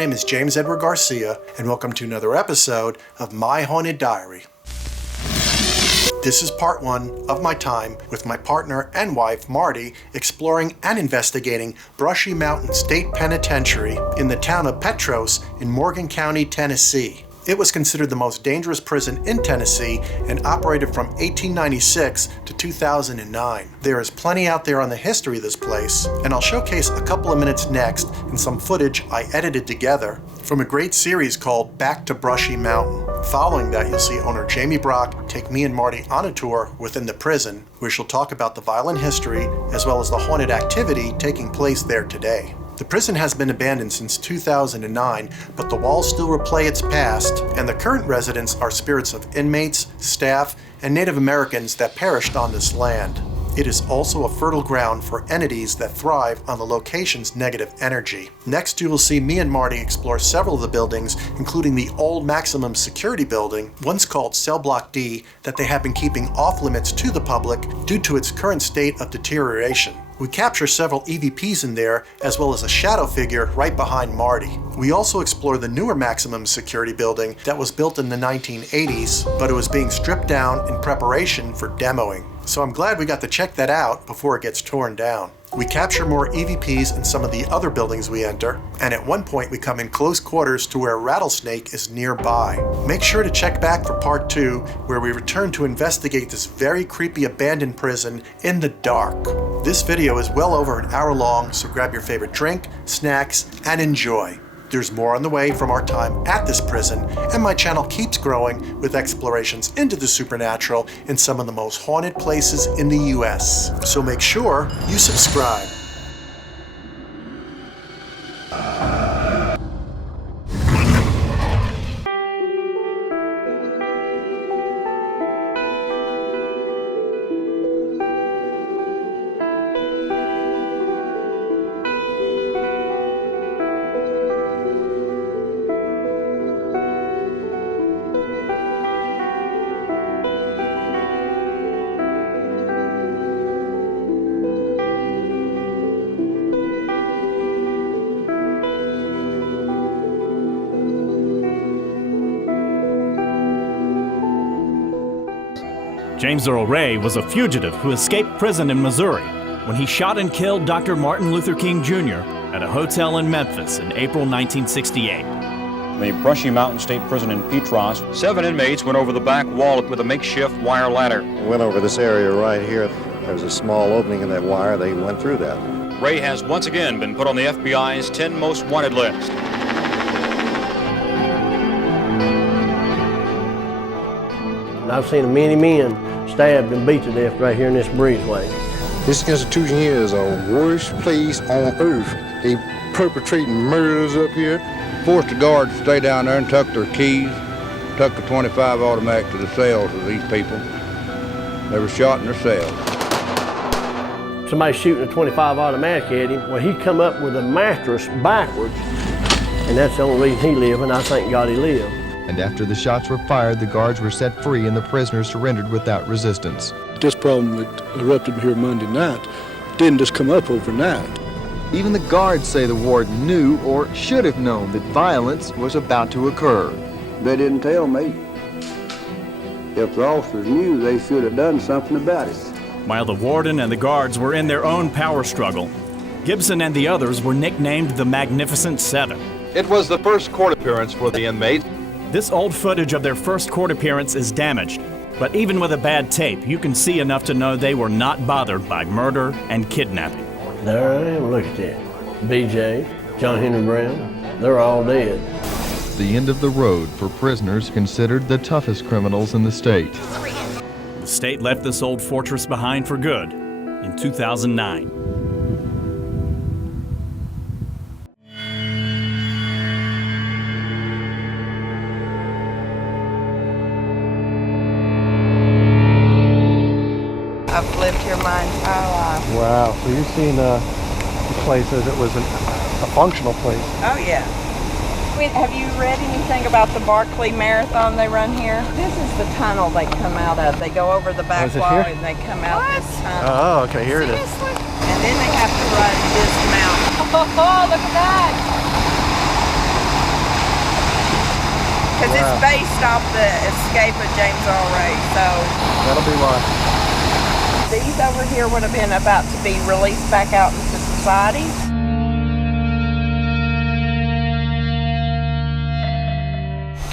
name is James Edward Garcia, and welcome to another episode of My Haunted Diary. This is part one of my time with my partner and wife, Martie, exploring and investigating Brushy Mountain State Penitentiary in the town of Petros in Morgan County, Tennessee. It was considered the most dangerous prison in Tennessee and operated from 1896 to 2009. There is plenty out there on the history of this place, and I'll showcase a couple of minutes next in some footage I edited together from a great series called Back to Brushy Mountain. Following that, you'll see owner Jamie Brock take me and Martie on a tour within the prison, where she'll talk about the violent history as well as the haunted activity taking place there today. The prison has been abandoned since 2009, but the walls still replay its past, and the current residents are spirits of inmates, staff, and Native Americans that perished on this land. It is also a fertile ground for entities that thrive on the location's negative energy. Next, you will see me and Martie explore several of the buildings, including the old maximum security building, once called Cell Block D, that they have been keeping off limits to the public due to its current state of deterioration. We capture several EVPs in there, as well as a shadow figure right behind Martie. We also explore the newer maximum security building that was built in the 1980s, but it was being stripped down in preparation for demoing. So I'm glad we got to check that out before it gets torn down. We capture more EVPs in some of the other buildings we enter, and at one point we come in close quarters to where a rattlesnake is nearby. Make sure to check back for part 2, where we return to investigate this very creepy abandoned prison in the dark. This video is well over an hour long, so grab your favorite drink, snacks, and enjoy. There's more on the way from our time at this prison, and my channel keeps growing with explorations into the supernatural in some of the most haunted places in the US. So make sure you subscribe. James Earl Ray was a fugitive who escaped prison in Missouri when he shot and killed Dr. Martin Luther King Jr. at a hotel in Memphis in April 1968. The Brushy Mountain State Prison in Petros, 7 inmates went over the back wall with a makeshift wire ladder. Went over this area right here. There's a small opening in that wire. They went through that. Ray has once again been put on the FBI's 10 most wanted list. I've seen many men stabbed and beat to death right here in this breezeway. This institution here is the worst place on earth. They perpetrating murders up here. Forced the guards to stay down there and tuck their keys, tuck the .25 automatic to the cells of these people. They were shot in their cells. Somebody shooting a .25 automatic at him, well, he come up with a mattress backwards, and that's the only reason he lived, and I thank God he lived. And after the shots were fired, the guards were set free and the prisoners surrendered without resistance. This problem that erupted here Monday night didn't just come up overnight. Even the guards say the warden knew or should have known that violence was about to occur. They didn't tell me. If the officers knew, they should have done something about it. While the warden and the guards were in their own power struggle, Gibson and the others were nicknamed the Magnificent Seven. It was the first court appearance for the inmates. This old footage of their first court appearance is damaged, but even with a bad tape, you can see enough to know they were not bothered by murder and kidnapping. There I am, look at that. BJ, John Henry Brown, they're all dead. The end of the road for prisoners considered the toughest criminals in the state. The state left this old fortress behind for good in 2009. I've lived here my entire life. Wow, so you've seen the place as it was a functional place. Oh, yeah. Have you read anything about the Barkley Marathon they run here? This is the tunnel they come out of. They go over the back wall here? and they come out this tunnel. Oh, okay, here Seriously? it is. And then they have to run this mountain. Oh, look at that! Because it's based off the escape of James Earl Ray, so. That'll be why. These over here would have been about to be released back out into society.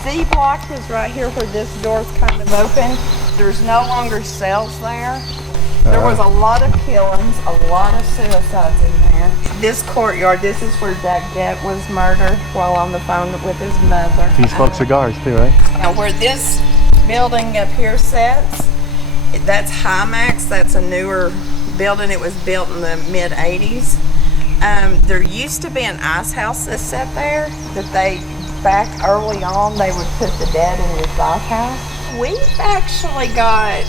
C block is right here where this door's kind of open. There's no longer cells there. There was a lot of killings, a lot of suicides in there. This courtyard, this is where Jack Gett was murdered while on the phone with his mother. He smoked cigars too, right? Now where this building up here sits, that's Hymax. That's a newer building. It was built in the mid-'80s. There used to be an ice house that sat there that they, back early on, they would put the dead in this ice house. We've actually got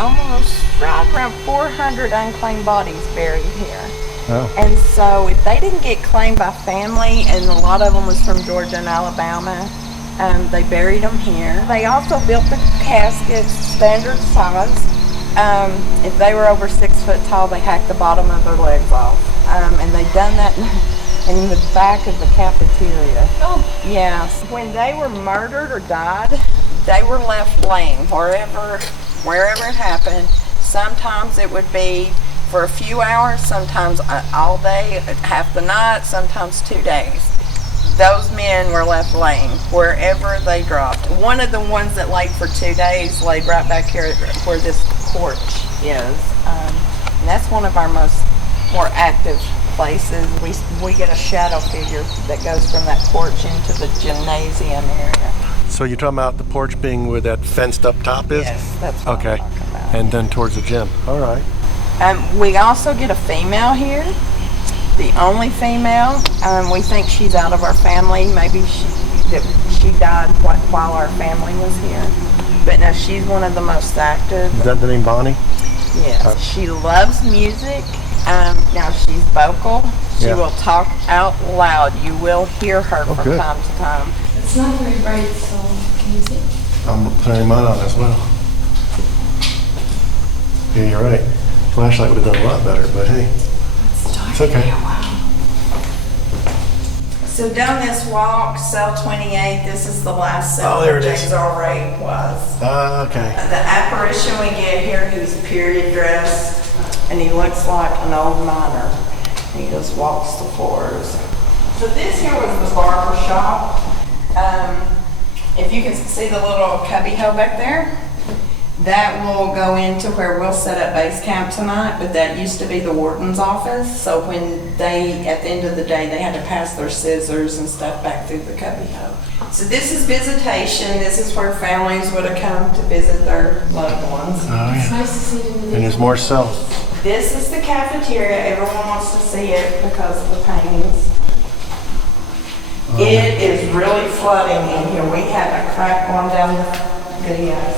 almost right around 400 unclaimed bodies buried here. Oh. And so if they didn't get claimed by family, and a lot of them was from Georgia and Alabama, they buried them here. They also built the caskets standard size. If they were over 6 foot tall, they hacked the bottom of their legs off. And they done that in the back of the cafeteria. Oh. Yeah. When they were murdered or died, they were left laying wherever it happened. Sometimes it would be for a few hours, sometimes all day, half the night, sometimes 2 days. Those men were left laying wherever they dropped. One of the ones that laid for 2 days laid right back here where this porch is. And that's one of our more active places. We get a shadow figure that goes from that porch into the gymnasium area. So you're talking about the porch being where that fenced up top is? Yes, that's what okay. I'm talking about. And then towards the gym. All right. We also get a female here, the only female. We think she's out of our family. Maybe she died while our family was here. But no, she's one of the most active. Is that the name Bonnie? Yes. She loves music. Now she's vocal. She will talk out loud. You will hear her from time to time. It's not very bright, so can you see? I'm turning mine on as well. Yeah, you're right. Flashlight would have done a lot better, but hey, it's okay. So down this walk, cell 28, this is the last cell there where it is. James Earl Ray was. Okay. The apparition we get here, he's period dressed, and he looks like an old miner. He just walks the floors. So this here was the barber shop. If you can see the little cubby hole back there, that will go into where we'll set up base camp tonight, but that used to be the warden's office. So when they, at the end of the day, they had to pass their scissors and stuff back through the cubby hole. So this is visitation. This is where families would have come to visit their loved ones. Oh, yeah. It's nice to see them. And there's more cells. This is the cafeteria. Everyone wants to see it because of the paintings. It is really flooding in here. We have a crack going down the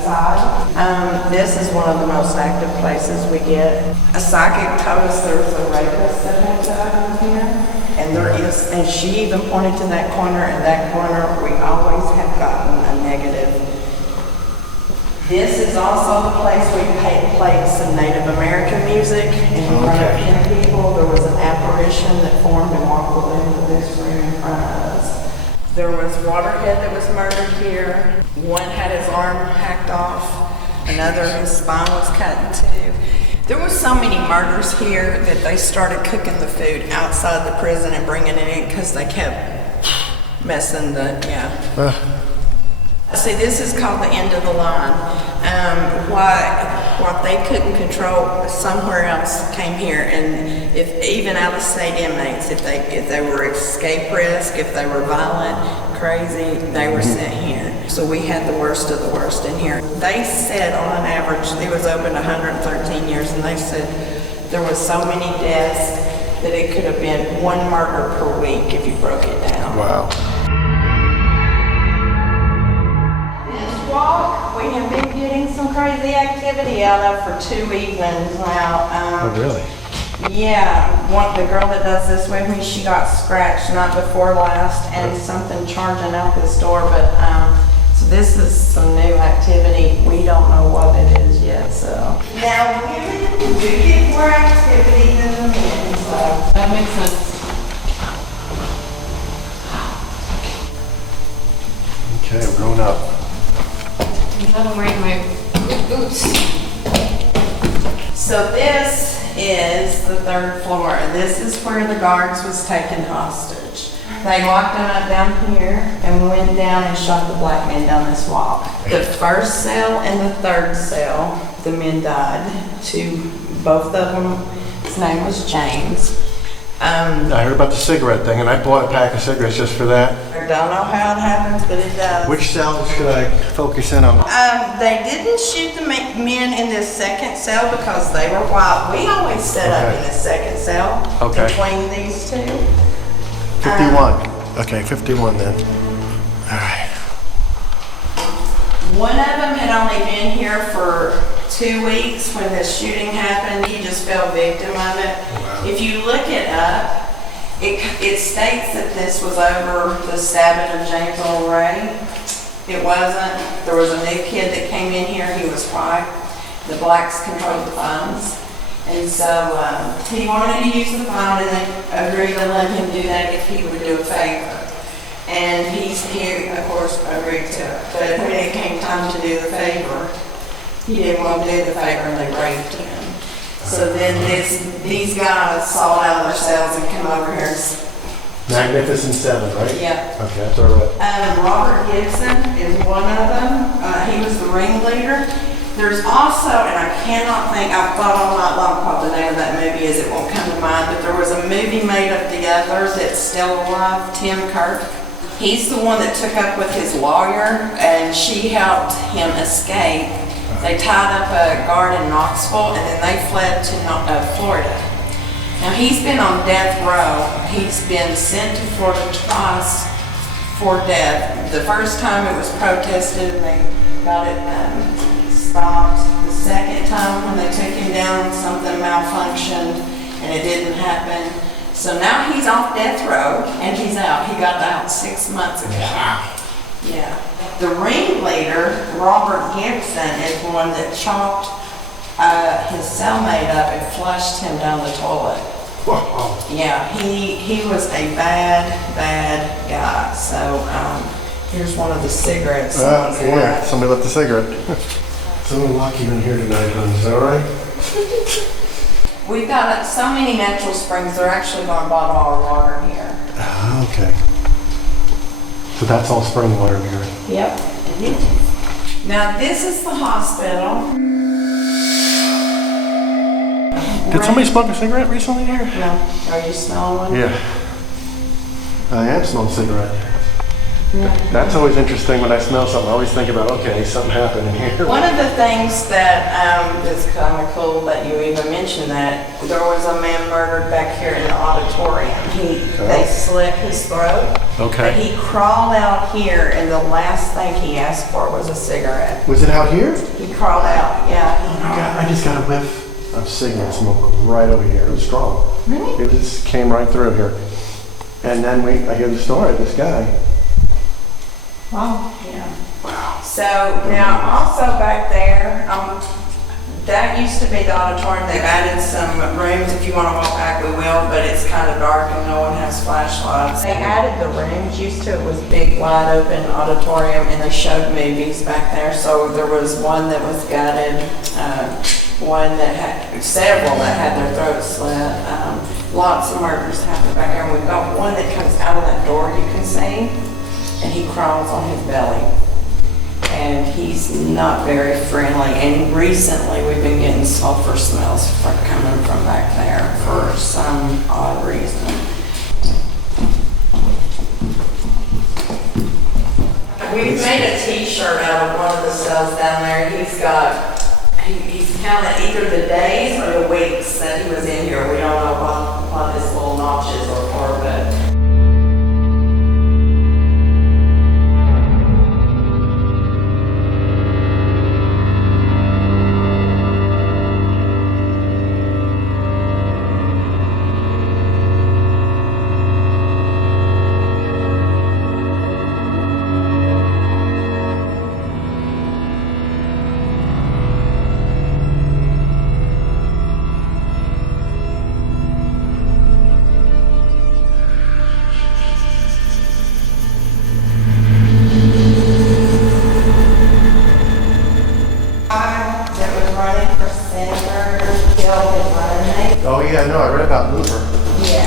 side. This is one of the most active places we get. A psychic told us there was a rapist that had died in here. And there is, and she even pointed to that corner, and that corner we always have gotten a negative. This is also the place we played some Native American music in front of 10 people. There was an apparition that formed and walked into this room in front of us. There was Waterhead that was murdered here. One had his arm hacked off. Another, his spine was cut in two. There was so many murders here that they started cooking the food outside the prison and bringing it in because they kept messing the, See, this is called the end of the line. What they couldn't control somewhere else came here, and if even out-of-state inmates, if they were escape risk, if they were violent, crazy, they were sent here. So we had the worst of the worst in here. They said on an average, it was open 113 years, and they said there was so many deaths that it could have been one murder per week if you broke it down. Wow. We have been getting some crazy activity out of for 2 evenings now. Oh, really? Yeah, the girl that does this with me, she got scratched night before last and something charging out this door, but so this is some new activity. We don't know what it is yet, so. Now, women do get more activity than the men, so. That makes sense. Okay, we're my boots. So this is the 3rd floor, and this is where the guards was taken hostage. They locked them up down here and went down and shot the black man down this wall. The 1st cell and the 3rd cell, the men died. Both of them, his name was James. I heard about the cigarette thing, and I bought a pack of cigarettes just for that. I don't know how it happens, but it does. Which cells should I focus in on? They didn't shoot the men in this 2nd cell because they were white. We always set up in the 2nd cell between these two. 51. Okay, 51 then. All right. One of them had only been here for 2 weeks when the shooting happened. He just fell victim of it. Wow. If you look it up, it states that this was over the stabbing of James Earl Ray. It wasn't. There was a new kid that came in here. He was white. The blacks controlled the phones. And so he wanted to use the phone, and they agreed to let him do that if he would do a favor. And he, of course, agreed to it. But when it came time to do the favor, he didn't want to do the favor, and they raped him. So then these guys saw out of their cells and come over here. Magnificent Seven, right? Yeah. Okay, that's all right. Robert Gibson is one of them. He was the ringleader. There's also, and I cannot think, I've thought all night long what the name of that movie is, it won't come to mind, but there was a movie made of the others that's still alive, Tim Kirk. He's the one that took up with his lawyer, and she helped him escape. They tied up a guard in Knoxville, and then they fled to Florida. Now he's been on death row. He's been sent to Florida twice for death. The first time it was protested, and they got it stopped. The second time when they took him down, something malfunctioned, and it didn't happen. So now he's off death row, and he's out. He got out 6 months ago. Wow. Yeah. The ringleader, Robert Gibson, is one that chopped his cellmate up and flushed him down the toilet. Whoa. Yeah, he was a bad guy. So here's one of the cigarettes. Yeah, somebody left a cigarette. So lucky in here tonight, hon. Is that all right? We've got so many natural springs, they're actually going to bottle our water here. Okay. So that's all spring water here. Yep. Now this is the hospital. Did somebody smoke a cigarette recently here? No. Are you smelling one? Yeah. I am smelling a cigarette. Yeah. That's always interesting when I smell something. I always think about, okay, something happened in here. One of the things that is kind of cool that you even mentioned that there was a man murdered back here in the auditorium. They slit his throat. Okay. But he crawled out here, and the last thing he asked for was a cigarette. Was it out here? He crawled out, yeah. Oh my God, I just got a whiff of cigarette smoke right over here. It was strong. Really? It just came right through here. And then I hear the story of this guy. Wow. Yeah. Wow. So now also back there, that used to be the auditorium. They've added some rooms. If you want to walk back, we will, but it's kind of dark and no one has flashlights. They added the rooms. Used to it was big, wide open auditorium, and they showed movies back there. So there was one that was gutted, one that had several that had their throats slit. Lots of murders happened back there. And we've got one that comes out of that door you can see. And he crawls on his belly, and he's not very friendly. And recently we've been getting sulfur smells coming from back there for some odd reason. We've made a t-shirt out of one of the cells down there. He's counted either the days or the weeks that he was in here. We don't know what his little notches are for, but running for senator, killed his roommate. Oh yeah, no, I read about Looper. Yeah.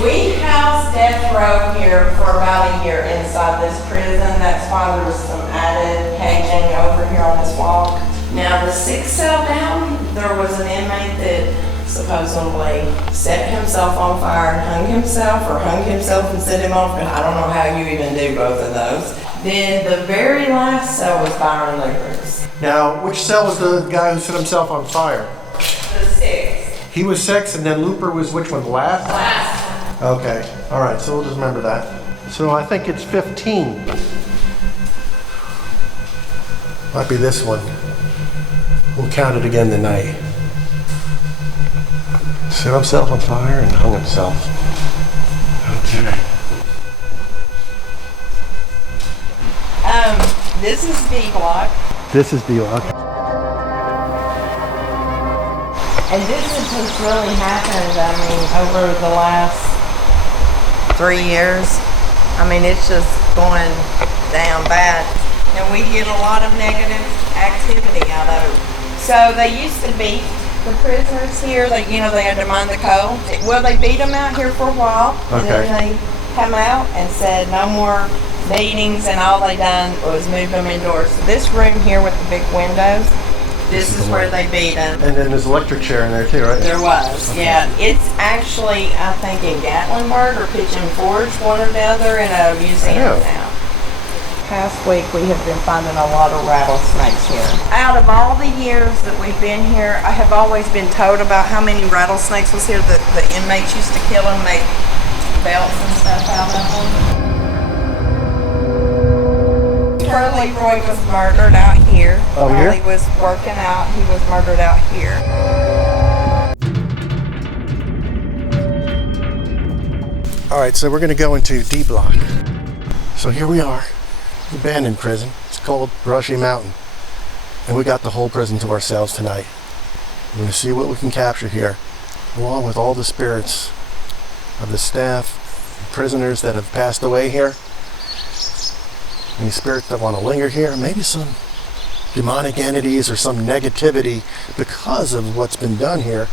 We housed death row here for about a year inside this prison. That's why there was some added caging over here on this wall. Now the 6th cell down, there was an inmate that supposedly set himself on fire and hung himself, or hung himself and set him off. I don't know how you even do both of those. Then the very last cell was Byron Looper's. Now, which cell was the guy who set himself on fire? The 6th. He was 6, and then Looper was which one? Last? Last. Okay, all right, so we'll just remember that. So I think it's 15. Might be this one. We'll count it again tonight. Set himself on fire and hung himself. Okay. This is B block. This is B block. And this is what's really happened, I mean, over the last 3 years. I mean, it's just going down bad. And we get a lot of negative activity out of it. So they used to beat the prisoners here. They had to mind the code. Well, they beat them out here for a while. And then they come out and said no more beatings, and all they done was move them indoors. So this room here with the big windows, this is where they beat them. And then there's an electric chair in there too, right? There was, yeah. It's actually, I think, in Gatlinburg or Pigeon Forge, one or the other, in a museum now. Past week we have been finding a lot of rattlesnakes here. Out of all the years that we've been here, I have always been told about how many rattlesnakes was here. The inmates used to kill them, make belts and stuff out of them. Charlie Roy was murdered out here. Oh, While here? he was working out, he was murdered out here. All right, so we're going to go into D block. So here we are, abandoned prison. It's called Brushy Mountain. And we got the whole prison to ourselves tonight. We're going to see what we can capture here, along with all the spirits of the staff, prisoners that have passed away here. Any spirits that want to linger here, maybe some demonic entities or some negativity because of what's been done here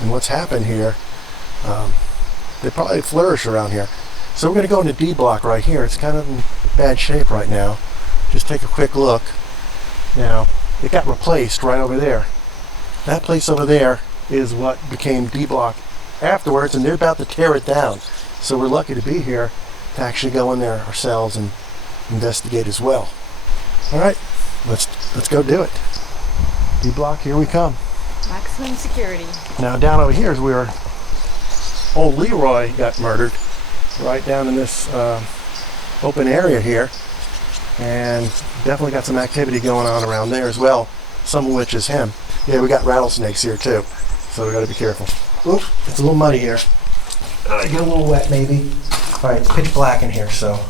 and what's happened here. They probably flourish around here. So we're going to go into D block right here. It's kind of in bad shape right now. Just take a quick look. Now, it got replaced right over there. That place over there is what became D block afterwards, and they're about to tear it down. So we're lucky to be here to actually go in there ourselves and investigate as well. All right, let's go do it. D block, here we come. Maximum security. Now down over here is where old Leroy got murdered, right down in this open area here, and definitely got some activity going on around there as well, some of which is him. Yeah, we got rattlesnakes here too, so we got to be careful. Oop, it's a little muddy here. Get a little wet maybe. All right, it's pitch black in here, so.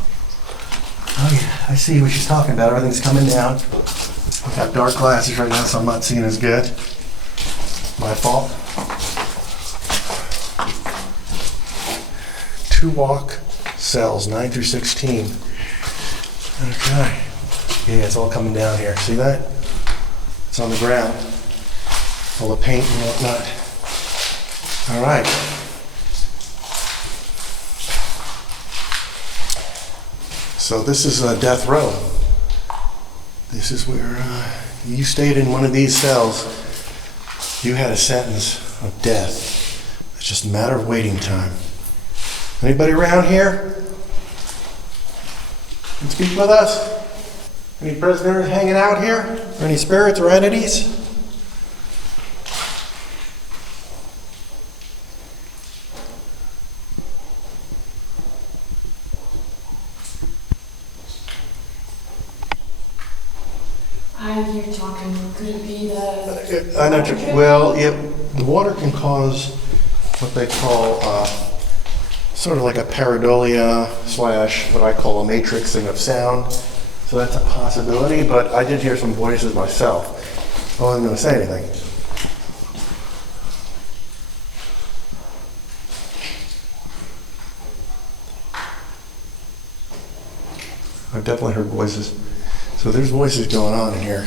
Oh yeah, I see what she's talking about. Everything's coming down. I've got dark glasses right now, so I'm not seeing as good. My fault. 2 walk cells, 9 through 16. Okay. Yeah, it's all coming down here. See that? It's on the ground. Full of paint and whatnot. All right. So this is death row. This is where you stayed in one of these cells. You had a sentence of death. It's just a matter of waiting time. Anybody around here? Can speak with us? Any prisoners hanging out here? Or any spirits or entities? I hear talking. Could it be the... I know. Well, the water can cause what they call sort of like a pareidolia / what I call a matrixing of sound. So that's a possibility, but I did hear some voices myself. I wasn't going to say anything. I've definitely heard voices. So there's voices going on in here.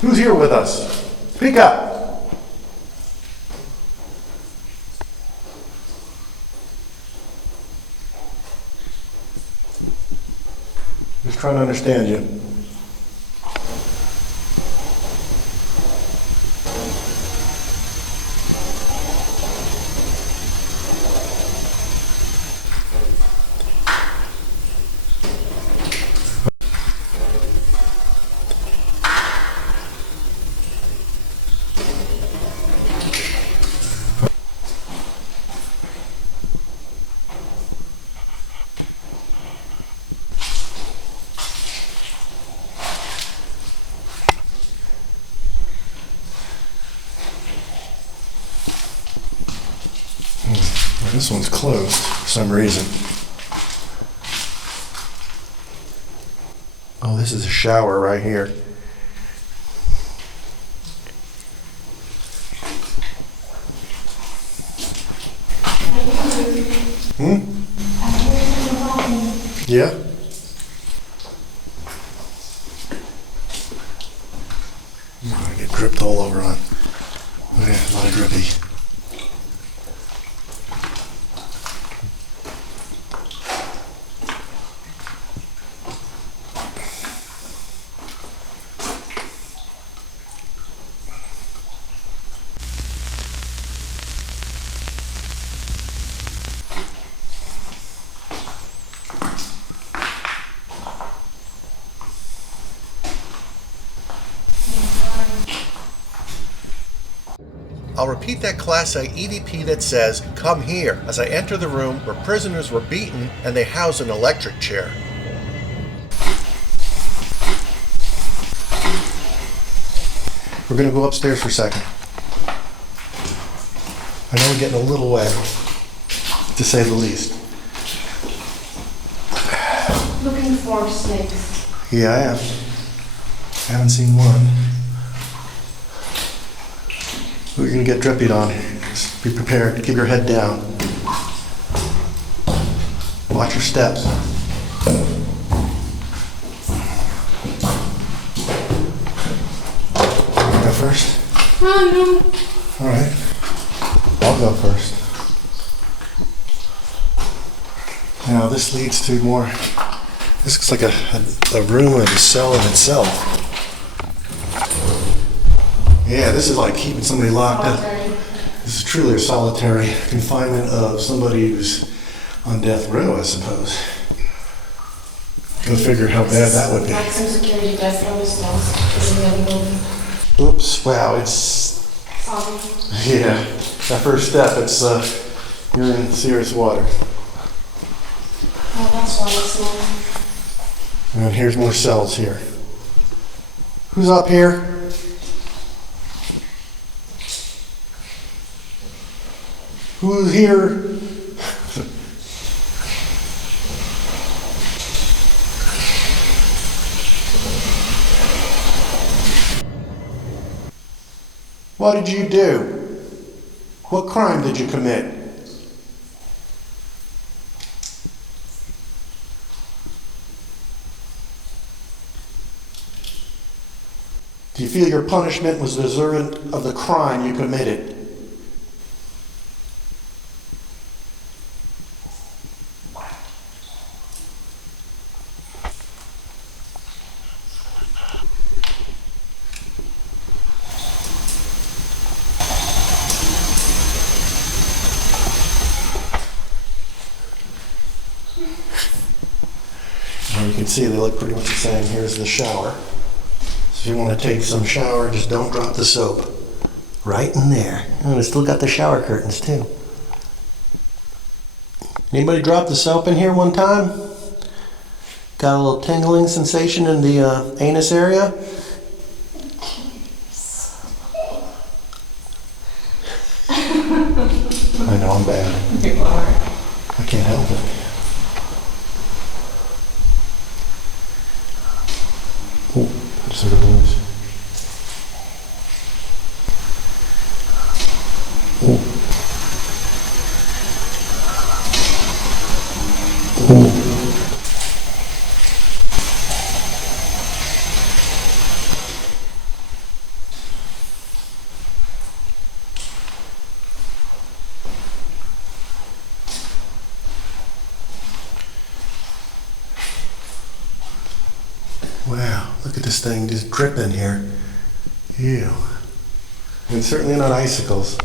Who's here with us? Speak up. Just trying to understand you. This one's closed for some reason. Oh, this is a shower right here. Yeah? I'm gonna get dripped all over on. Yeah, a lot of drippy. I'll repeat that Class A EVP that says, "Come here," as I enter the room where prisoners were beaten and they house an electric chair. We're going to go upstairs for a second. I know we're getting a little wet, to say the least. Looking for snakes. Yeah, I am. I haven't seen one. We're going to get drippied on. Just be prepared. Keep your head down. Watch your steps. You go first? No. All right. I'll go first. Now this leads to more. This looks like a room and a cell in itself. Yeah, this is like keeping somebody locked up. This is truly a solitary confinement of somebody who's on death row, I suppose. Go figure how bad that would be. Maximum security death row is in the other building. Oops, wow, it's... Sorry. Yeah, that first step, it's, you're in serious water. Oh, that's why it's not. And here's more cells here. Who's up here? Who's here? What did you do? What crime did you commit? Do you feel your punishment was deserving of the crime you committed? You can see they look pretty much the same. Here's the shower. So if you want to take some shower, just don't drop the soap. Right in there. And it's still got the shower curtains too. Anybody drop the soap in here one time? Got a little tingling sensation in the anus area? I know I'm bad. You are. I can't help it. Oh, that sort of moves. Oh. Oh. this thing just dripping here. Ew. And certainly not icicles.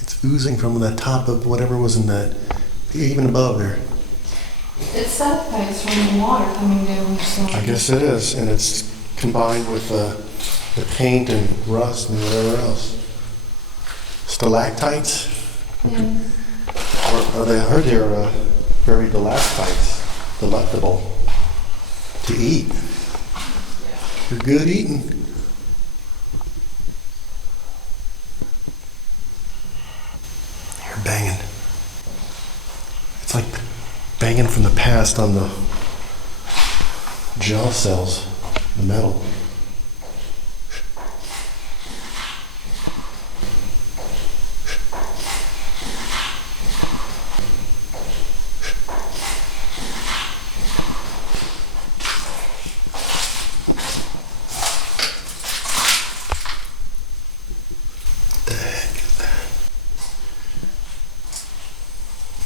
It's oozing from the top of whatever was in that, even above there. It's sedimentation from the water coming down. So. I guess it is, and it's combined with the paint and rust and whatever else. Stalactites? Yeah. I heard they're very delectable to eat. They're good eating. You're banging. It's like banging from the past on the gel cells, the metal.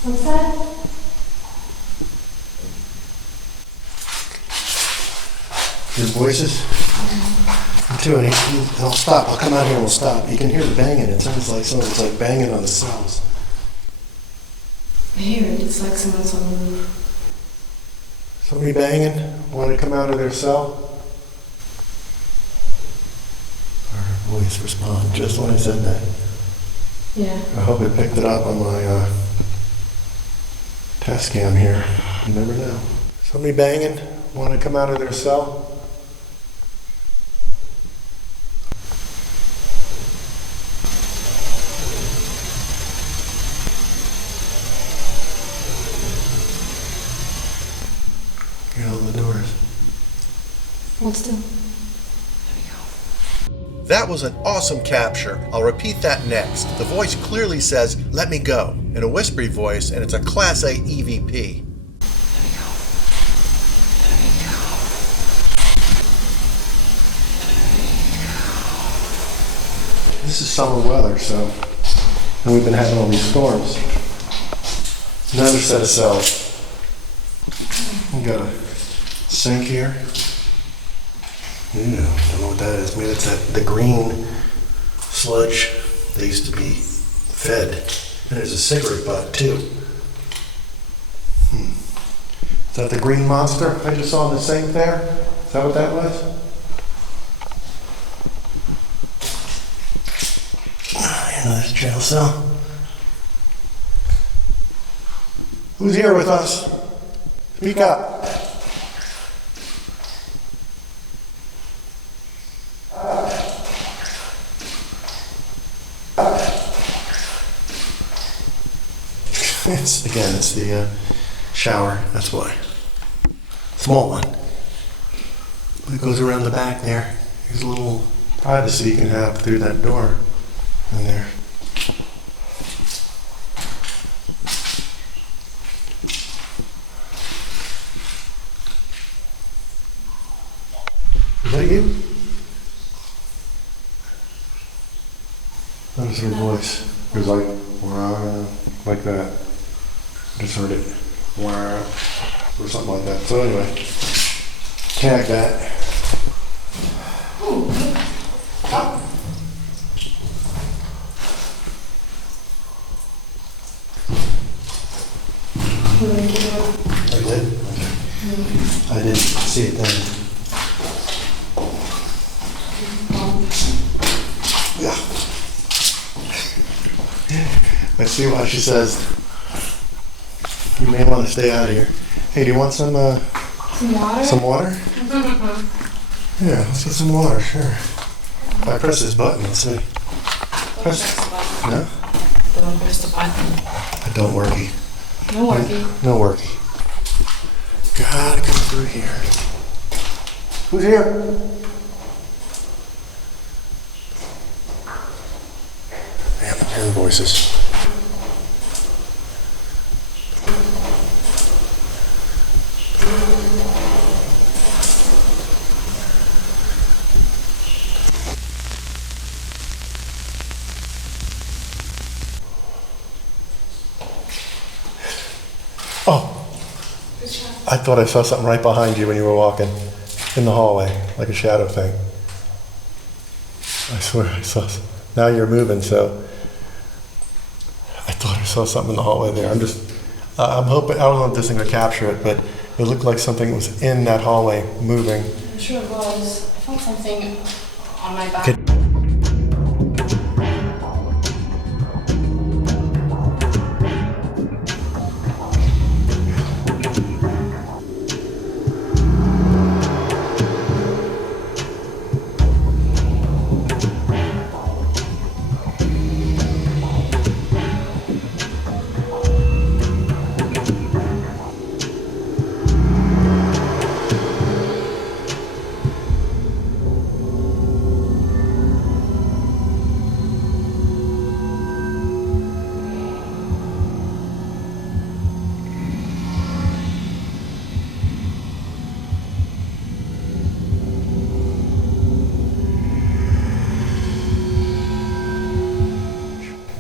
What's that? His voices? I'm doing it. I'll stop. I'll come out here and we'll stop. You can hear the banging. It sounds like someone's like banging on the cells. I hear it. It's like someone's on the roof. Somebody banging? Want to come out of their cell? Her voice responded just when I said that. Yeah. I hope it picked it up on my test cam here. You never know. Somebody banging? Want to come out of their cell? Get all the doors. Hold still. That was an awesome capture. I'll repeat that next. The voice clearly says, "Let me go," in a whispery voice, and it's a Class A EVP. This is summer weather, and we've been having all these storms. Another set of cells. We got a sink here. Ew, don't know what that is. Maybe it's the green sludge they used to be fed. And there's a cigarette butt too. Is that the green monster I just saw in the sink there? Is that what that was? Another jail cell. Who's here with us? Speak up. It's the shower, that's why. Small one. It goes around the back there. There's a little privacy you can have through that door in there. Is that you? That was her voice. It was like, wow, like that. I just heard it, wow, or something like that. So anyway, tag that. I did? Okay. I didn't see it then. Yeah. I see why she says you may want to stay out of here. Hey, do you want some water? Some water? Yeah, let's get some water, sure. If I press this button, let's see. No? Don't press the button. I don't worky. No worky. No worky. Gotta come through here. Who's here? Man, I'm hearing voices. I thought I saw something right behind you when you were walking in the hallway, like a shadow thing. I swear I saw something. Now you're moving, so I thought I saw something in the hallway there. I'm hoping, I don't know if this thing will capture it, but it looked like something was in that hallway moving. I'm sure it was. I felt something on my back.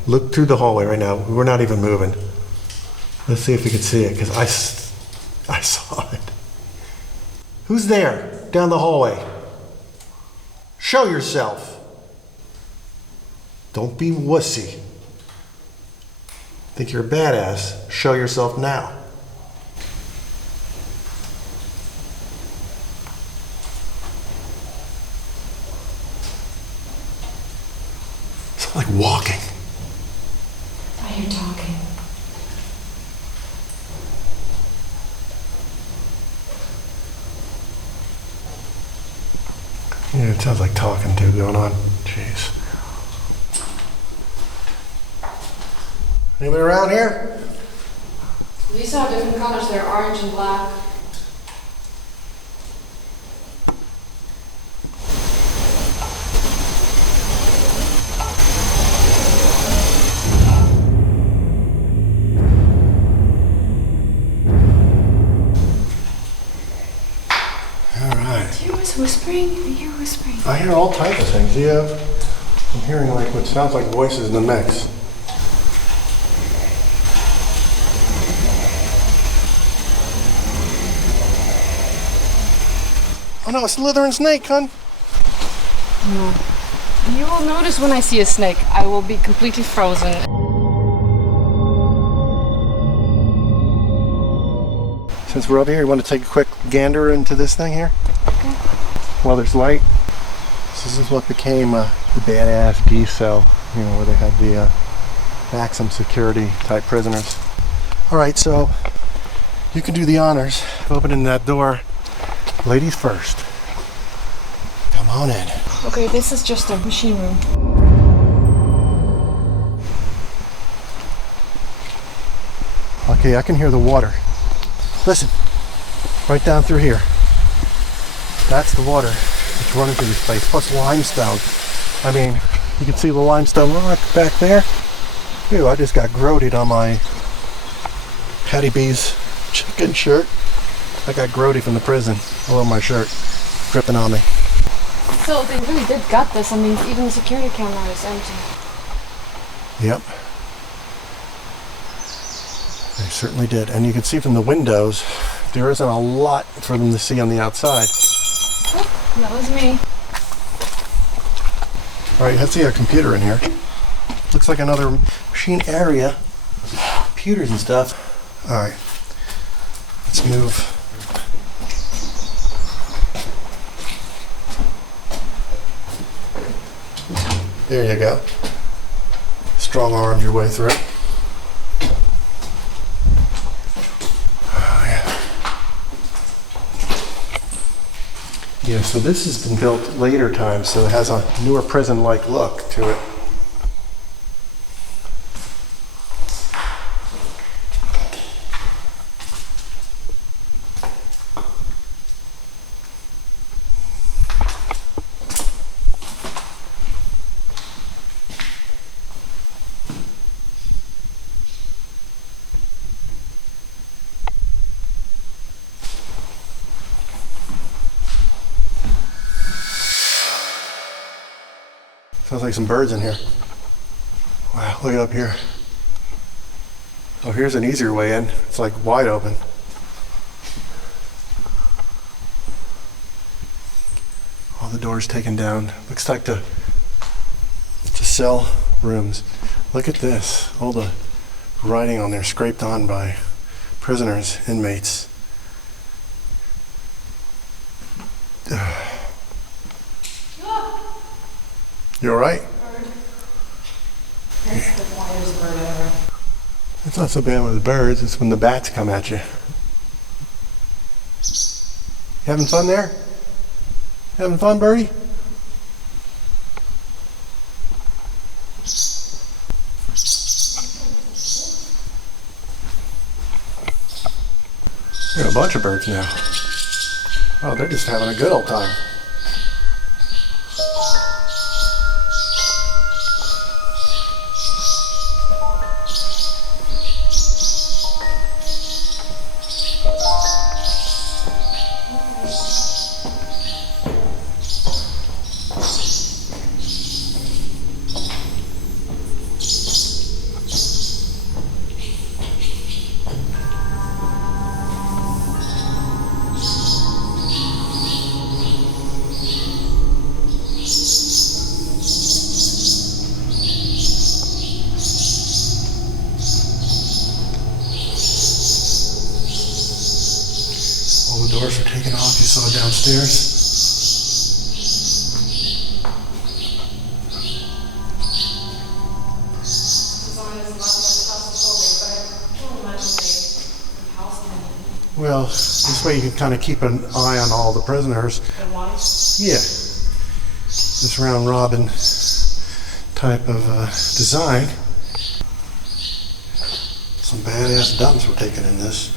Look through the hallway right now. We're not even moving. Let's see if we can see it, because I saw it. Who's there down the hallway? Show yourself. Don't be wussy. Think you're a badass? Show yourself now. It's like walking. I hear talking. Yeah, it sounds like talking too going on. Jeez. Anybody around here? These have different colors. They're orange and black. Whispering? I hear whispering. I hear all types of things. Yeah, I'm hearing like what sounds like voices in the mix. Oh no, a slithering snake, hon. No. You will notice when I see a snake, I will be completely frozen. Since we're over here, you want to take a quick gander into this thing here? Okay. While there's light. So this is what became the badass D cell, you know, where they had the maximum security type prisoners. All right, so you can do the honors of opening that door. Ladies first. Come on in. Okay, this is just a machine room. Okay, I can hear the water. Listen, right down through here. That's the water that's running through this place, plus limestone. I mean, you can see the limestone rock back there. Ew, I just got grodied on my Patty B's chicken shirt. I got grody from the prison all over my shirt, dripping on me. So they really did gut this. I mean, even the security camera is empty. Yep. They certainly did. And you can see from the windows, there isn't a lot for them to see on the outside. Oh, that was me. All right, let's see a computer in here. Looks like another machine area. Computers and stuff. All right, let's move. There you go. Strong arm your way through it. Yeah, so this has been built later times, so it has a newer prison-like look to it. Sounds like some birds in here. Wow, look up here. Oh, here's an easier way in. It's like wide open. the doors taken down. Looks like the cell rooms. Look at this. All the writing on there scraped on by prisoners, inmates. You all right? That's the wildest bird ever. It's not so bad with the birds. It's when the bats come at you. You having fun there? Having fun, birdie? There are a bunch of birds now. Oh, they're just having a good old time. All the doors are taken off. You saw downstairs. Well, this way you can kind of keep an eye on all the prisoners. Yeah. This round robin type of design. Some badass dumps were taken in this.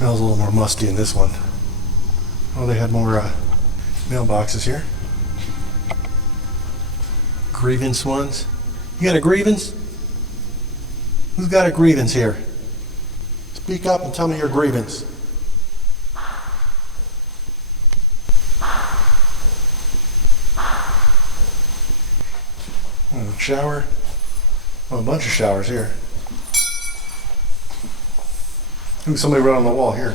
Smells a little more musty in this one. Oh, they had more mailboxes here. Grievance ones. You got a grievance? Who's got a grievance here? Speak up and tell me your grievance. Oh, shower. Oh, a bunch of showers here. Ooh, somebody wrote on the wall here.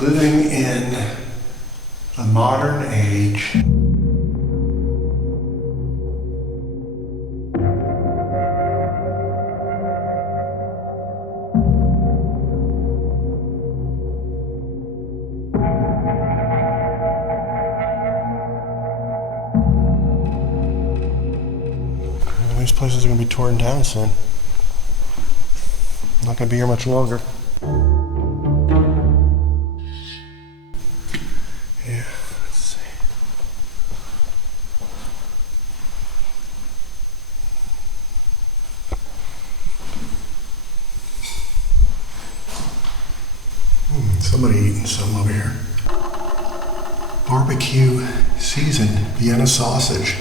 Living in the modern age. These places are going to be torn down soon. Not going to be here much longer. Yeah, let's see. Somebody eating some over here. Barbecue seasoned Vienna sausage.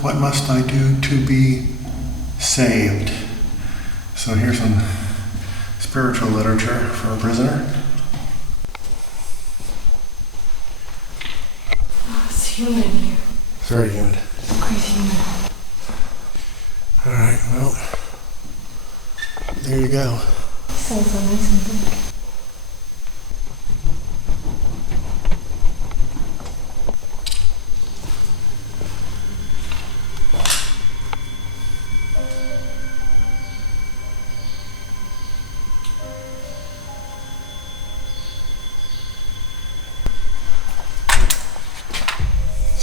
What must I do to be saved? So here's some spiritual literature for a prisoner. Oh, it's humid in here. It's very humid. It's crazy humid. Alright, well, there you go. Sounds so nice and big.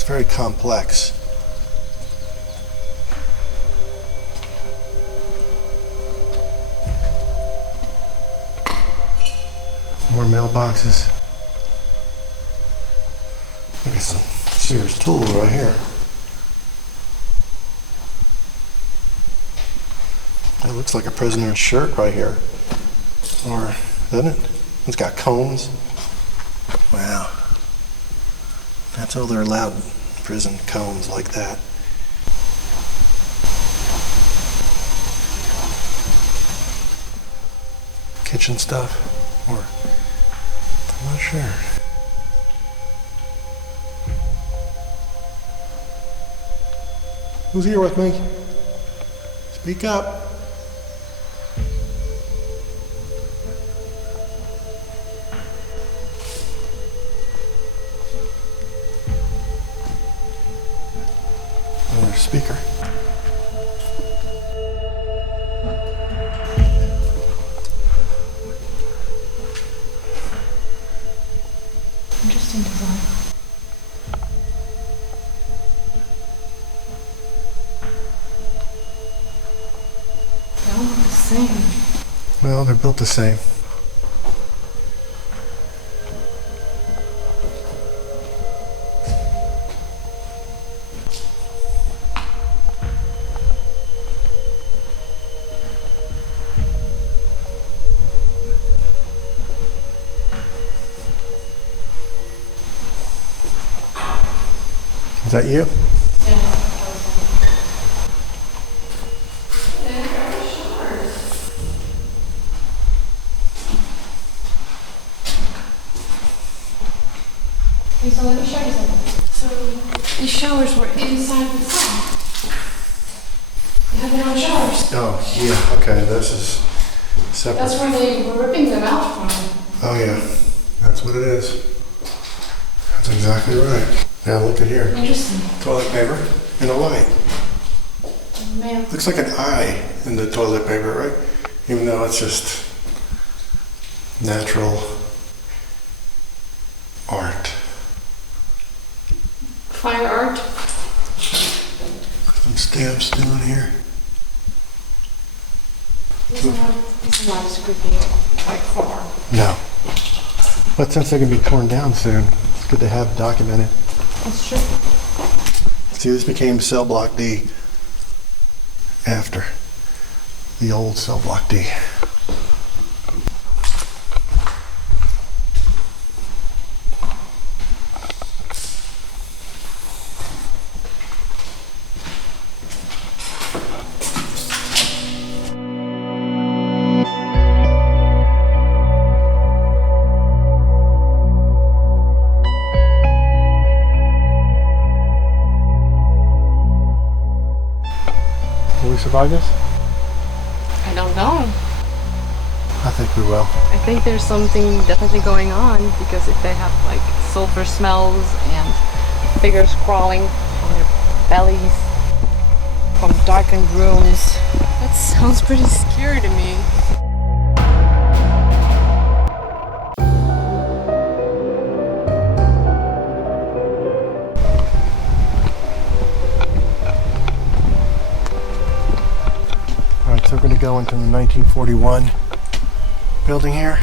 Very complex. More mailboxes. Look at some serious tools right here. looks like a prisoner's shirt right here. Or, doesn't it? It's got combs. Wow. That's all they're allowed in prison, combs like that. Kitchen stuff, or I'm not sure. Who's here with me? Speak up. Another speaker. Interesting design. They all look the same. Well, they're built the same. Is that you? Okay, so let me show you something. So these showers were inside the cell. They have their own showers. Oh, yeah, okay, this is separate. That's where they were ripping them out from. Oh, yeah, that's what it is. That's exactly right. Now look at here. Interesting. Toilet paper and a light. Man. Looks like an eye in the toilet paper, right? Even though it's just natural art. Fire art. Some stamps down here. This is not as creepy by far. No. But since they're going to be torn down soon, it's good to have documented. That's true. See, this became cell block D after the old cell block D. Will we survive this? I don't know. I think we will. I think there's something definitely going on because if they have like sulfur smells and figures crawling on their bellies from darkened rooms, that sounds pretty scary to me. So we're going to go into the 1941 building here.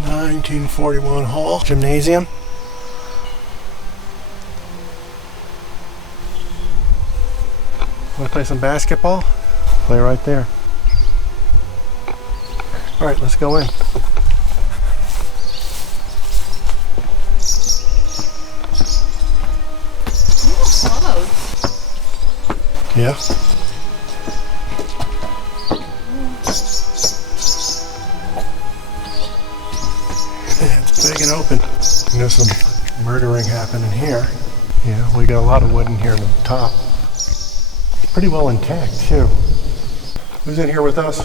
1941 Hall Gymnasium. Want to play some basketball? Play right there. All right, let's go in. Yeah. It's big and open. You know, some murdering happened in here. Yeah, we got a lot of wood in here on the top. Pretty well intact too. Who's in here with us?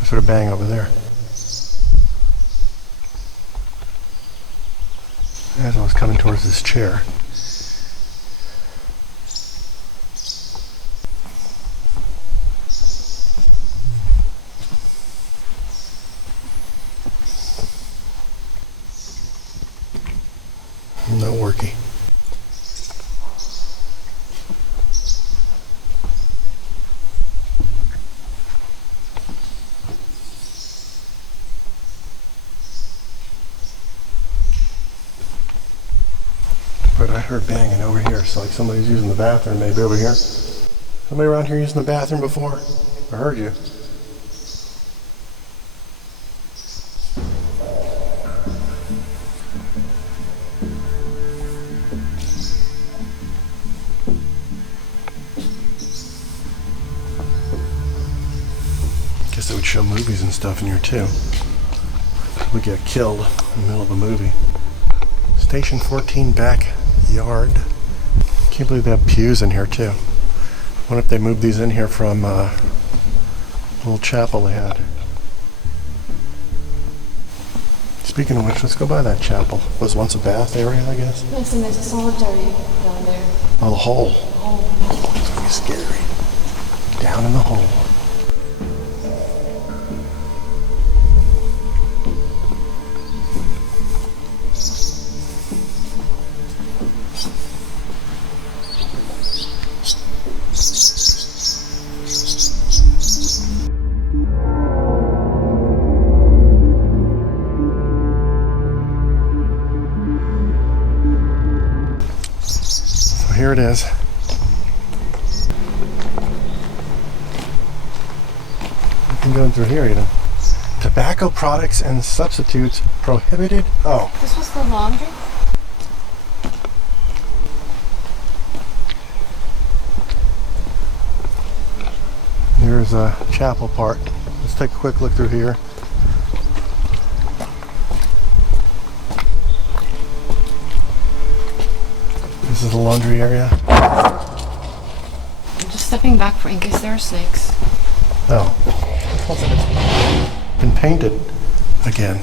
I sort of bang over there. As I was coming towards this chair. Not working. I heard banging over here. It's like somebody's using the bathroom, maybe over here. Somebody around here using the bathroom before? I heard you. Guess they would show movies and stuff in here too. We get killed in the middle of a movie. Station 14 backyard. Can't believe they have pews in here too. I wonder if they moved these in here from a little chapel they had. Speaking of which, let's go by that chapel. It was once a bath area, I guess. Yes, and there's a solitary down there. Oh, the hole. It's gonna be scary. Down in the hole. Here it is. Nothing going through here either. Tobacco products and substitutes prohibited. Oh. This was the laundry? Here's a chapel part. Let's take a quick look through here. This is the laundry area. I'm just stepping back in case there are snakes. Oh. It's been painted again.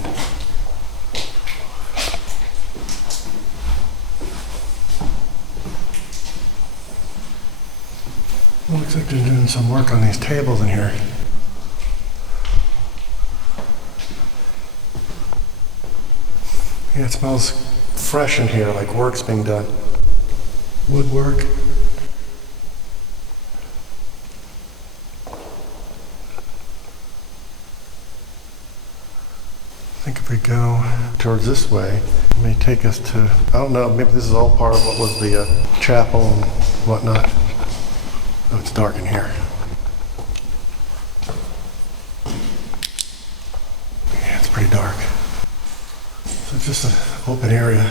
Well, looks like they're doing some work on these tables in here. Yeah, it smells fresh in here, like work's being done. Woodwork. I think if we go towards this way, it may take us to, I don't know, maybe this is all part of what was the chapel and whatnot. Oh, it's dark in here. Yeah, it's pretty dark. So it's just an open area.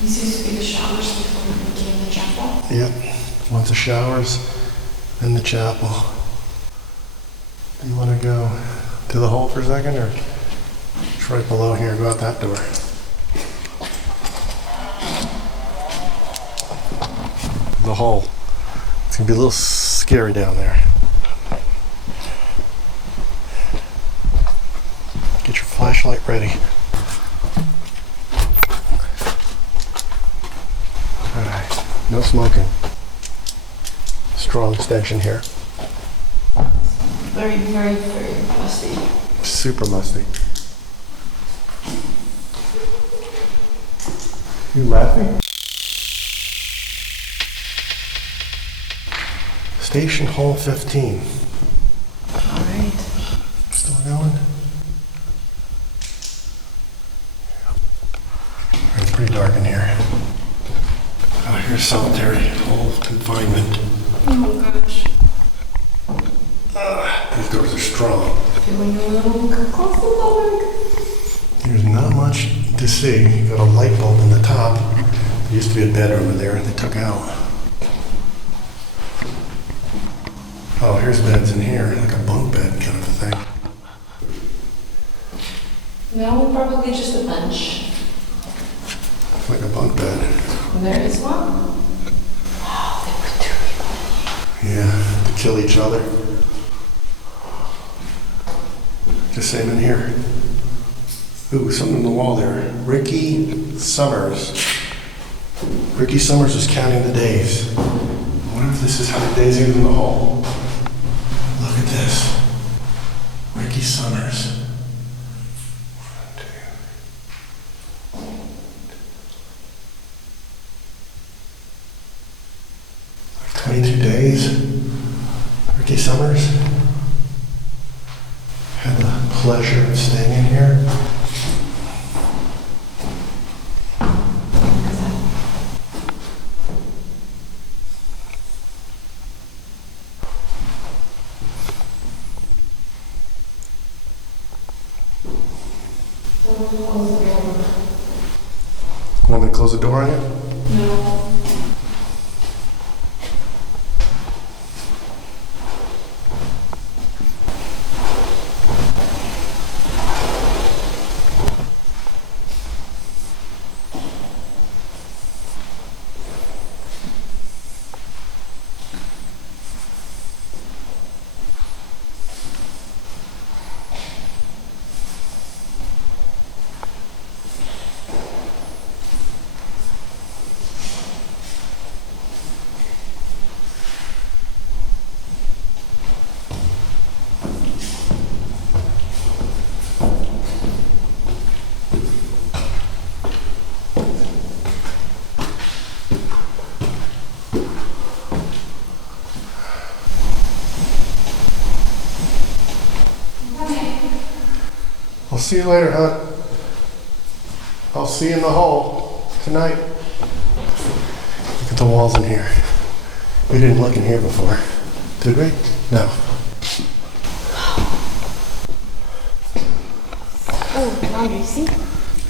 These used to be the showers before we became the chapel? Yep, lots of showers in the chapel. Do you want to go to the hole for a second, or it's right below here? Go out that door. The hole. It's gonna be a little scary down there. Get your flashlight ready. Alright, no smoking. Strong stench in here. Very, very, very musty. Super musty. You laughing? Station Hole 15. Alright. Still going? It's pretty dark in here. Oh, here's solitary hole confinement. Oh gosh. These doors are strong. Feeling a little claustrophobic. There's not much to see. You've got a light bulb in the top. There used to be a bedroom in there and they took out. Oh, here's beds in here, like a bunk bed kind of a thing. No, probably just a bench. Like a bunk bed. There is one. Wow, they put 2 people in here. Yeah, to kill each other. Just same in here. Ooh, something on the wall there. Ricky Summers. Ricky Summers is counting the days. I wonder if this is how many days he was in the hole. Look at this. Ricky Summers. 22 days. Ricky Summers had the pleasure of staying in here. Want me to close the door on you? No. I'll see you later, hon. I'll see you in the hall tonight. Look at the walls in here. We didn't look in here before, did we? No. Oh, laundry, see?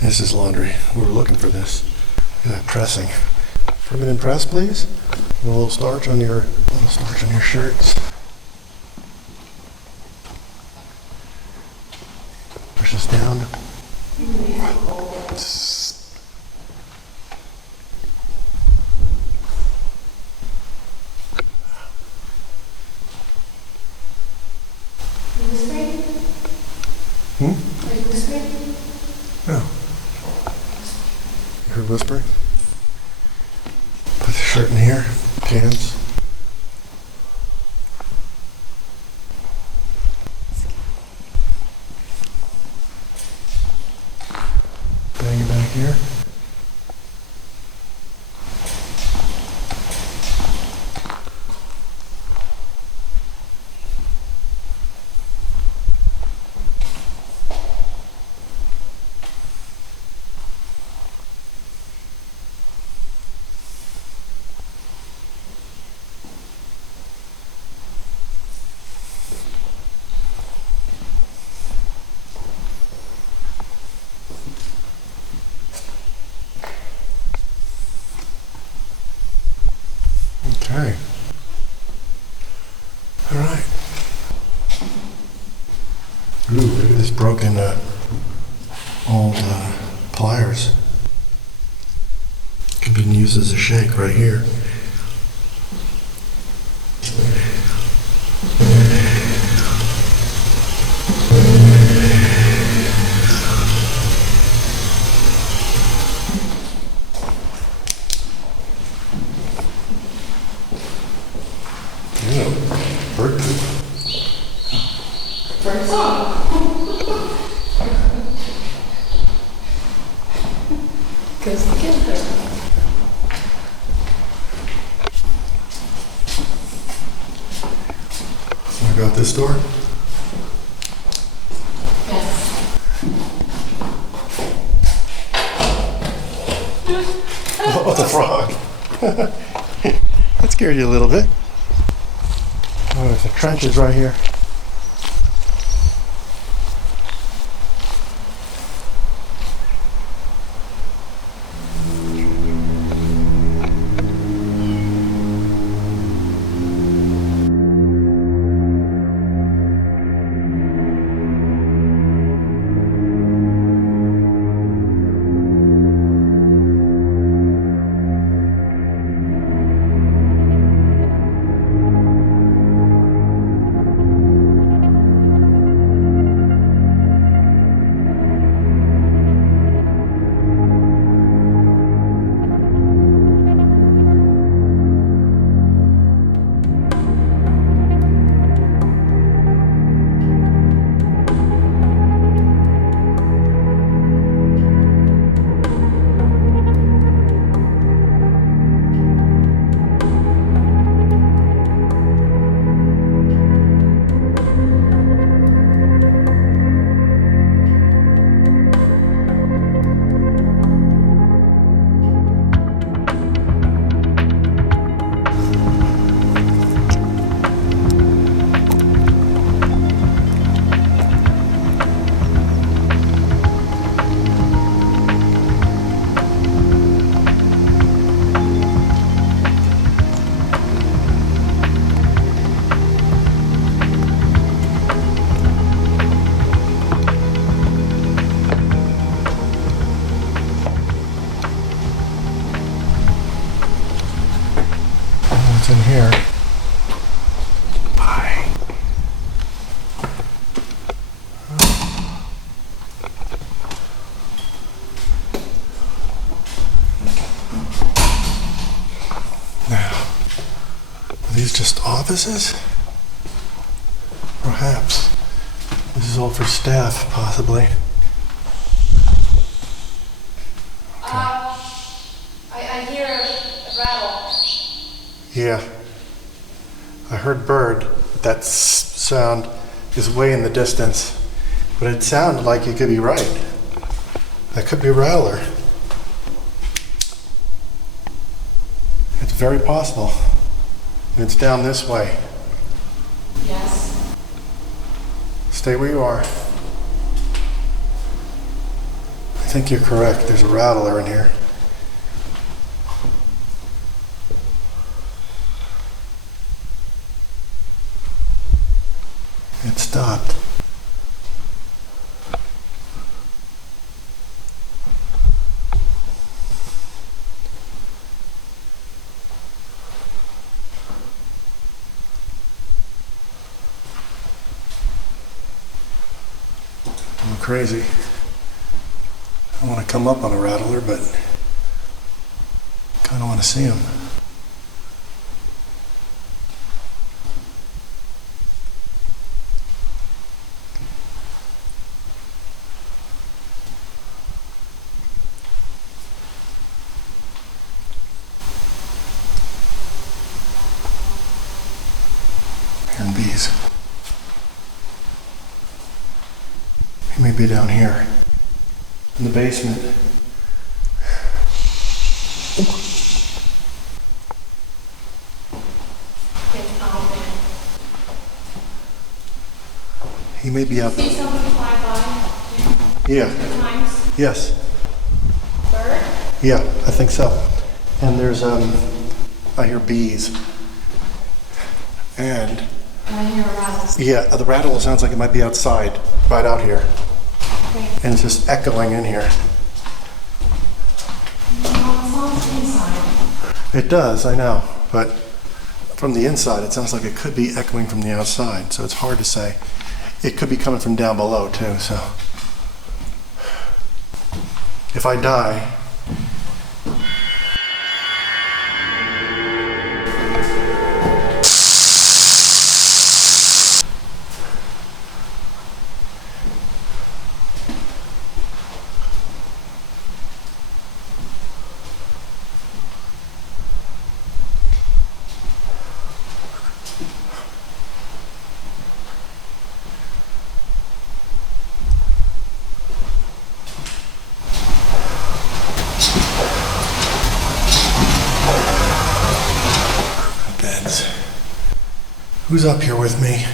This is laundry. We were looking for this. Look at that pressing. Permanent press, please. And a little starch on your shirts. Push this down. Hmm? Are you whispering? No. You heard whispering? Put the shirt in here. Pants. Bang it back here. Okay. All right. Ooh, look at this broken old pliers. Could be used as a shake right here. Bird poop. Bird song. Goes together. Wanna go out this door? Yes. Oh, the frog. That scared you a little bit. Oh, there's the trenches right here. What's in here? Bye. Now, are these just offices? Perhaps. This is all for staff, possibly. I hear a rattle. Yeah. I heard bird, but that sound is way in the distance. But it sounded like you could be right. That could be a rattler. It's very possible. And it's down this way. Yes. Stay where you are. I think you're correct. There's a rattler in here. It stopped. I'm crazy. I want to come up on a rattler, but kind of want to see him. Hearing bees. He may be down here in the basement. He may be out there. See something fly by? Yeah. Times? Yes. Bird? Yeah, I think so. And there's I hear bees. And I hear a rattle. yeah, the rattle sounds like it might be outside, right out here. Okay. And it's just echoing in here. No, it sounds inside. It does, I know, but from the inside, it sounds like it could be echoing from the outside, so it's hard to say. It could be coming from down below, too, so. If I die, beds. Who's up here with me?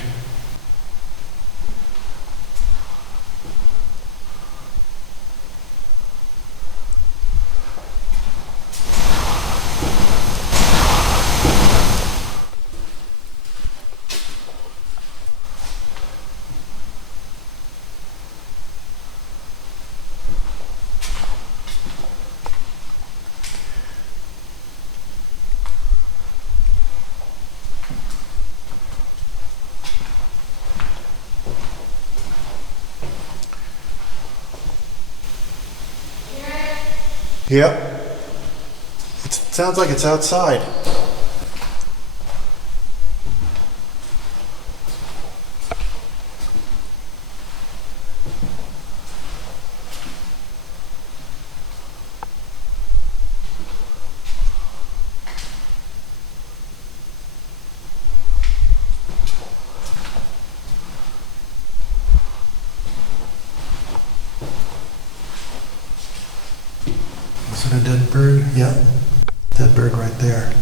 Yep. It sounds like it's outside. Is it a dead bird? Yep. Dead bird right there.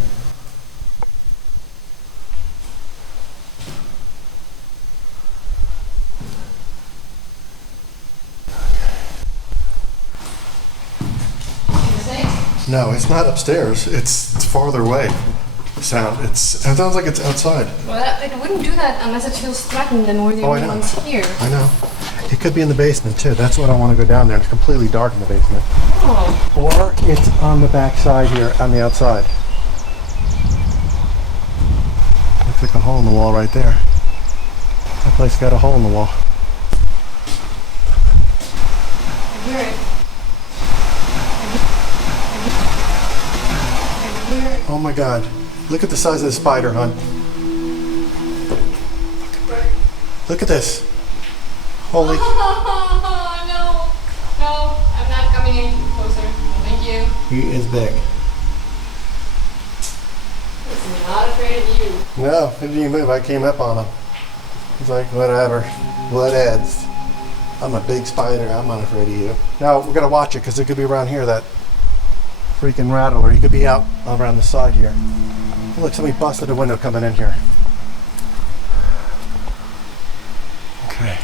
No, it's not upstairs. It's farther away. It sounds like it's outside. Well, it wouldn't do that unless it feels threatened and we're the only ones here. I know. It could be in the basement too. That's what I want to go down there. It's completely dark in the basement. Oh. Or it's on the back side here, on the outside. like a hole in the wall right there. That place got a hole in the wall. I hear it. Oh my God. Look at the size of the spider, hon. Look at this. Holy. Oh, no. No, I'm not coming any closer. Thank you. He is big. I'm not afraid of you. No, he didn't even move. I came up on him. He's like, whatever. What adds? I'm a big spider. I'm not afraid of you. Now, we're going to watch it because it could be around here, that freaking rattle, or he could be out around the side here. Look, somebody busted a window coming in here. Okay.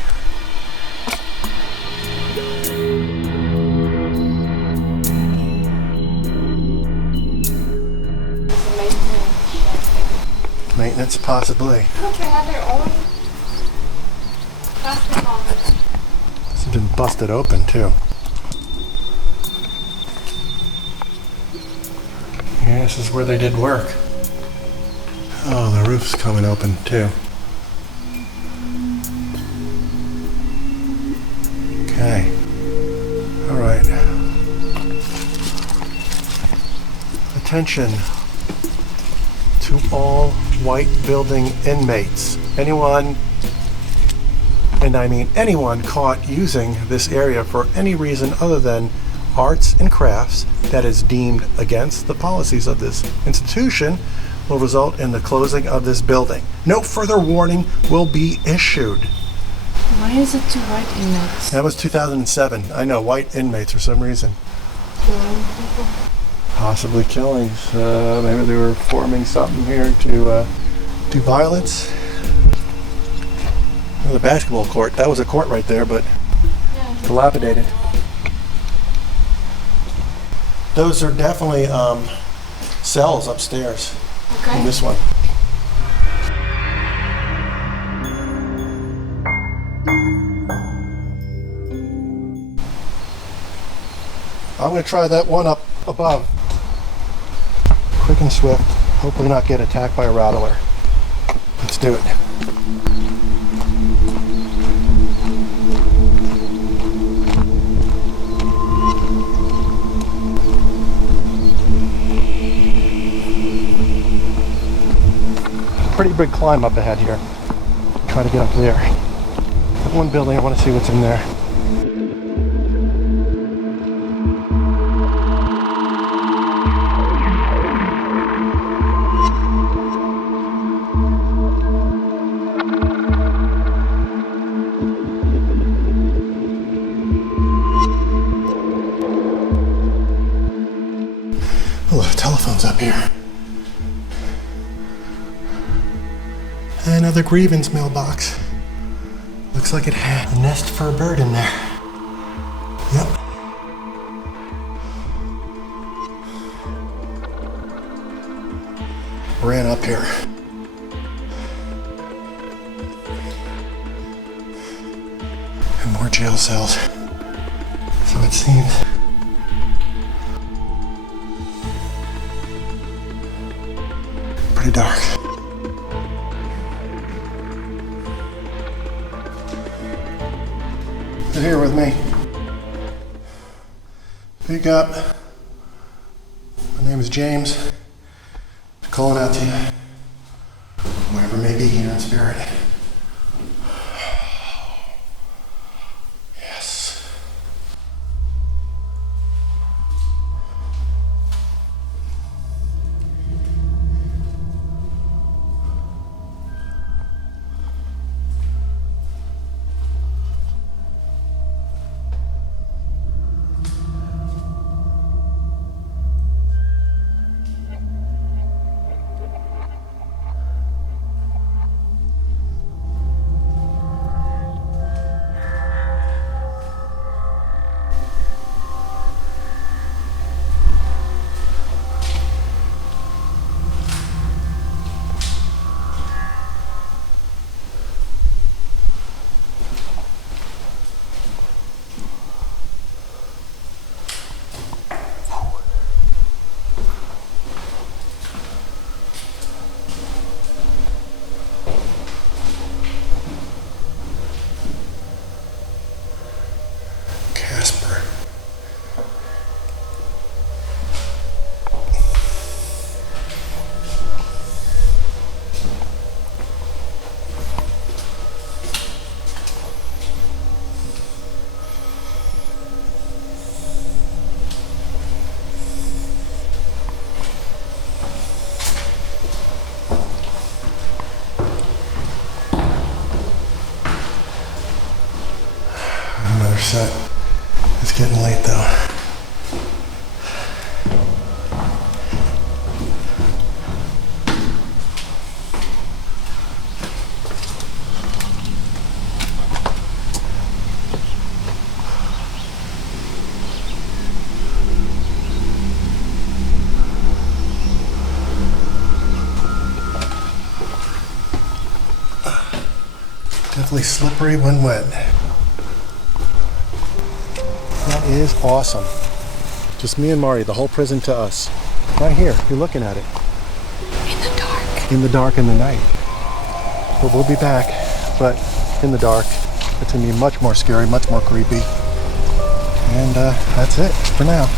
Maintenance, possibly. Look, they have their own plastic on it. This has been busted open too. Yeah, this is where they did work. Oh, the roof's coming open too. Okay. All right. Attention to all white building inmates. Anyone, and I mean anyone, caught using this area for any reason other than arts and crafts that is deemed against the policies of this institution will result in the closing of this building. No further warning will be issued. Why is it two white inmates? That was 2007. I know, white inmates for some reason. Killing people? Possibly killings. Maybe they were forming something here to do violence. The basketball court. That was a court right there, but dilapidated. Those are definitely cells upstairs. Okay. In this one. I'm going to try that one up above. Quick and swift. Hopefully not get attacked by a rattler. Let's do it. Pretty big climb up ahead here. Try to get up there. That one building, I want to see what's in there. Oh, the telephone's up here. Another grievance mailbox. Looks like it had a nest for a bird in there. Yep. Ran up here. And more jail cells. So it seems. Pretty dark. They're here with me. Big up. My name is James. Calling out to you. Wherever may be here in spirit. Yes. It's getting late though. Definitely slippery when wet. That is awesome. Just me and Marty, the whole prison to us. Right here, you're looking at it. In the dark. In the dark in the night. But we'll be back, but in the dark. It's gonna be much more scary, much more creepy. And that's it for now.